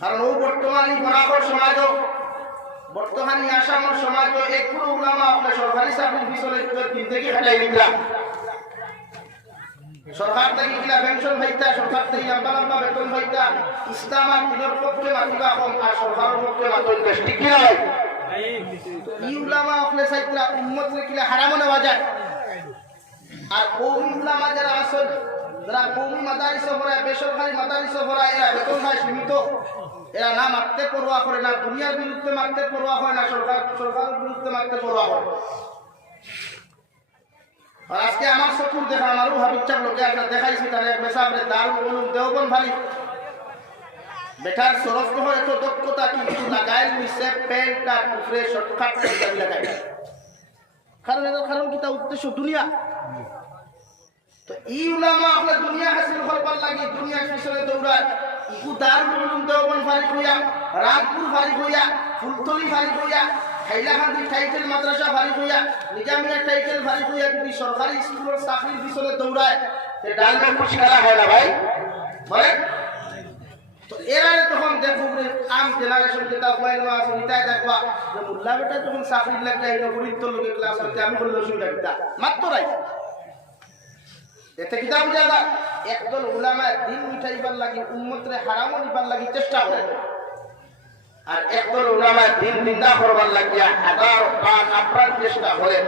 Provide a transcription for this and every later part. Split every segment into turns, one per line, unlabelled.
কারণ ও বর্তমানে বরাবর সমাজও বর্তমানে আসামের সমাজও একটু উলামা আপনার সরকারি চাকরির পিছনে সরকার থেকে কিলা পেনশন ভাইতা সরকার থেকে লম্বা লম্বা বেতন ভাইতা ইসলাম আর দিনের পক্ষে মাতিবা কম আর সরকারের পক্ষে মাতন বেশ ঠিক কিনা ভাই? ই উলামা আপনি সাইতরা উম্মত রে কিলা হারামো নেওয়া যায়। আর কৌমি উলামা যারা আসল যারা কৌমি মাদারিস পড়ায় বেসরকারি মাদারিস পড়ায় এরা বেতন হয় সীমিত। এরা না মারতে পড়ুয়া করে না দুনিয়ার বিরুদ্ধে মারতে পড়ুয়া হয় না সরকার সরকারের বিরুদ্ধে মারতে পড়ুয়া হয় আজকে আমার চকুর দেখা আমারও ভাবিচ্ছার লোকে একটা দেখাইছি তাহলে মেসাবরে দারুণ বলুন, দেওবন ভালি। বেটার সরফ নহর এত দক্ষতা কিন্তু লাগাইল মিশে প্যান্ট আর উপরে শর্টকাট লাগাই কারণ এটার কারণ কি? তা উদ্দেশ্য দুনিয়া। তো ই উলামা আপনার দুনিয়া হাসিল করবার লাগে, দুনিয়ার পিছনে দৌড়ায়। ইকু দারুল উলুম দেওবন ফারিক হইয়া, রামপুর ফারিক হইয়া, ফুলতলি ফারিক হইয়া হাইলাকান্দি টাইটেল মাদ্রাসা ফারিক হইয়া, নিজামিয়া টাইটেল ফারিক হইয়া যদি সরকারি স্কুলের চাকরির পিছনে দৌড়ায়, সে ডালমে খুশি খেলা হয় না ভাই। এরা তখন দেখো আম জেনারেশন যেটা মোবাইল আছে, নিতাই দেখবা, যে মুল্লা বেটা যখন চাকরি লাগে আইন গরিব লোকে ক্লাস করতে, আমি বলল অসুবিধা কিতা? মাত্র রাই এতে কিতাব জায়গা একদল উলামা দিন মিঠাইবার লাগি, উম্মতরে হারামো নিবার লাগি, চেষ্টা করে। আর একদল উলামা দিন নিন্দা করবার লাগিয়া হাজার পাঁচ আপনার চেষ্টা করে,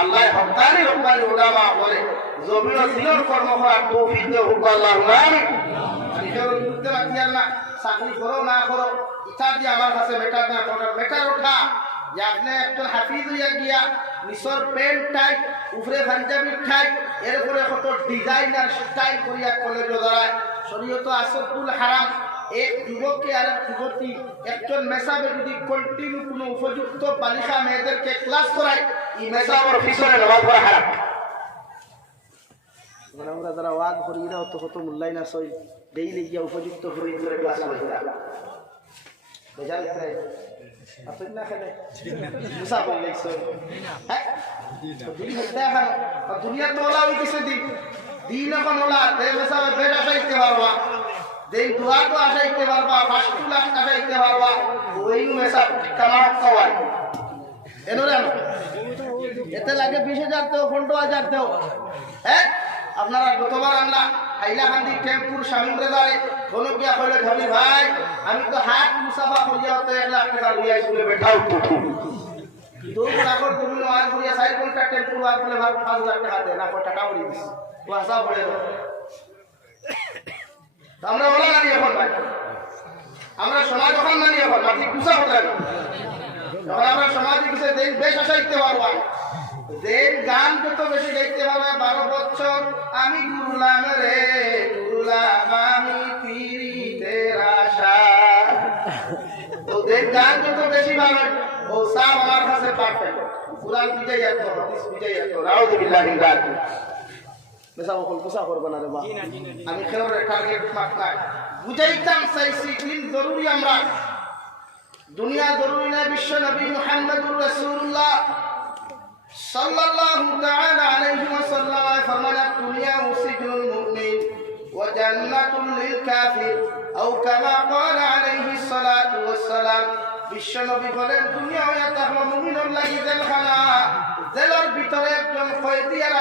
আল্লাহ হকানি হকানি উলামা বলে, জমিন দিনের কর্ম করার তৌফিক দে হুক আল্লাহ নিজের বিরুদ্ধে রাখিয়ার না চাকরি করো, না করো ইটা দিয়ে আমার কাছে মেটার না মেটার ওঠা। যে আপনি একজন হাফিজ হইয়া গিয়া নিচর প্যান্ট টাইট উপরে পাঞ্জাবি ঠাই এরপরে কত ডিজাইনার স্টাইল করিয়া কলেজ দাঁড়ায়, শরীয়ত আসদুল হারাম। এক যুবককে আর একজন মেসাবে যদি কন্টিনিউ কোনো উপযুক্ত বালিকা মেয়েদেরকে ক্লাস করায় মানে আমরা যারা ওয়াজ করি না অত কত মূল্যায় না সই ডেইলি গিয়া উপযুক্ত করে ক্লাস করে। বেজার আসল না খেলে। মুসা বই লাগছে হ্যাঁ? দুনিয়া তো ওলা হই কিছু দিন। দিন এখন ওলা বেড আসাইতে পারবা। দেই দোয়া তো আসাইতে পারবা ফাস্টুল আসাইতে পারবা, ওই মেসা কামাত কওয়াই এনো রে এতে লাগে বিশ হাজার দেও পনেরো হাজার দেও হ্যাঁ আপনারা গতবার আনলা হাইলাকান্দি টেম্পুর স্বামীর দাঁড়ে কোনো গিয়া হইলে ধরি ভাই, আমি তো হাত মুসাফা করিয়া তো এক লাখ টাকা লইয়া স্কুলে বেঠাও দৌড় রাখর তুমি আর করিয়া ঘণ্টা টেম্পুর আর বলে ভাত পাঁচ লাখ টাকা দেয়, না টাকা পয়সা পড়ে দাও তো আমরা ওলা নানি এখন আমরা সমাজ ওখান নানি এখন মাটি কুসা হতে যখন আমরা সমাজে কিছু দেন বেশ আশা দিতে পারব দেন গান যত বেশি গাইতে পারবে বারো বছর আমি গুরুলাম রে গুরুলাম আমি পীড়িতের আশা। ও দেন গান যত বেশি পারবে ও সব আমার কাছে পারফেক্ট। কুরআন বুঝাই যেত হাদিস বুঝাই যেত নাউযুবিল্লাহি মিন যালিক বেসা বকল কুসা করব না রে বা আমি খেলোরে টার্গেট মার্ক নাই বুঝাইতাম চাইছি দিন জরুরি আমরা দুনিয়া জরুরি না বিশ্ব নবী মুহাম্মদুর রাসূলুল্লাহ সাল্লাল্লাহু তাআলা আলাইহি ওয়াসাল্লাম ফরমান দুনিয়া সিজনুল মুমিন ওয়া জান্নাতুল লিল কাফির আও কামা ক্বালা আলাইহি সালাতু ওয়াসসালাম বিশ্ব নবী বলেন দুনিয়া হইয়া তাহলে মুমিনের লাগি জেলখানা জেলের ভিতরে একজন কয়েদি আর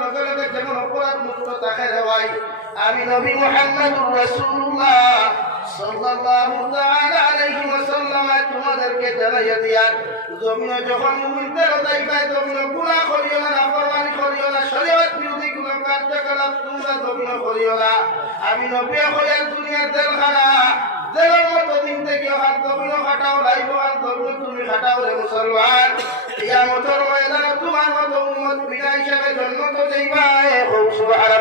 লগে যেমন অপরাধ মুক্ত তাকে দেওয়াই। আমি নবী মুহাম্মদুর রাসূলুল্লাহ সাল্লাল্লাহু তাআলা আলাইহি ওয়াসাল্লাম তোমাদেরকে জানাইয়া দিয়ার জমিনে যখন মুমিনদের দাইবাই জমিনে গুনাহ করিও না, নাফরমানি করিও না, শরীয়ত বিরোধী কোনো কার্যকলাপ তোমরা জমিনে করিও না। আমি নবী হইয়ার দুনিয়ার জেলখানা, জেলের মতো দিন থেকে হাত জমিনে খাটাও লাইব হাত জমিনে তুমি খাটাও রে মুসলমান। ইয়া মতর ময়দানে তোমার মতো উম্মত বিনা হিসাবে জন্ম তো সুবহানাল্লাহ